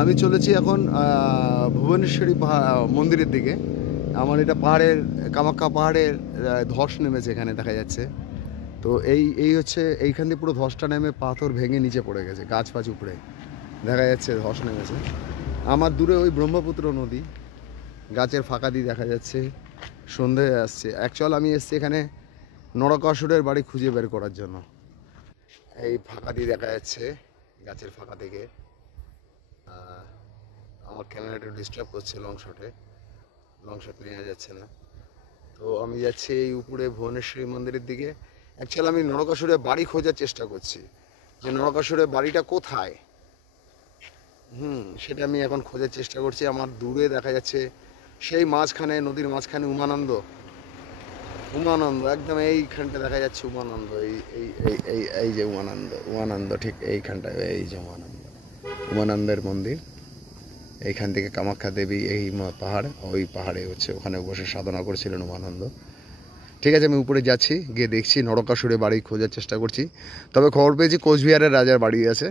আমি চলেছি এখন ভুবনেশ্বরী মন্দিরের দিকে। আমার এটা পাহাড়ের, কামাখ্যা পাহাড়ের ধস নেমেছে এখানে দেখা যাচ্ছে। তো এই এই হচ্ছে এইখান দিয়ে পুরো ধসটা নেমে পাথর ভেঙে নিচে পড়ে গেছে, গাছ ফাছ উপড়ে দেখা যাচ্ছে ধস নেমেছে। আমার দূরে ওই ব্রহ্মপুত্র নদী গাছের ফাঁকা দিয়ে দেখা যাচ্ছে। সন্ধে আসছে। অ্যাকচুয়াল আমি এসেছি এখানে নরকাসুরের বাড়ি খুঁজে বের করার জন্য। এই ফাঁকা দিয়ে দেখা যাচ্ছে গাছের ফাঁকা থেকে। আমার ক্যামেরাটা ডিস্টার্ব করছে লং শট নেওয়া যাচ্ছে না। তো আমি যাচ্ছি এই উপরে ভুবনেশ্বরী মন্দিরের দিকে। অ্যাকচুয়ালি আমি নরকাসুরের বাড়ি খোঁজার চেষ্টা করছি, যে নরকাসুরের বাড়িটা কোথায়। সেটা আমি এখন খোঁজার চেষ্টা করছি। আমার দূরে দেখা যাচ্ছে সেই মাঝখানে, নদীর মাঝখানে উমানন্দ। একদম এইখানটা দেখা যাচ্ছে উমানন্দ। এই এই এই এই এই যে উমানন্দ ঠিক এইখানটায়, এই যে উমানন্দের মন্দির। এইখান থেকে কামাখ্যা দেবী এই পাহাড়, ওই পাহাড়ে হচ্ছে ওখানে বসে সাধনা করেছিলেন উমানন্দ। ঠিক আছে, আমি উপরে যাচ্ছি, গিয়ে দেখছি নরকাসুরের বাড়ি খোঁজার চেষ্টা করছি। তবে খবর পেয়েছি কোচবিহারের রাজার বাড়ি আছে।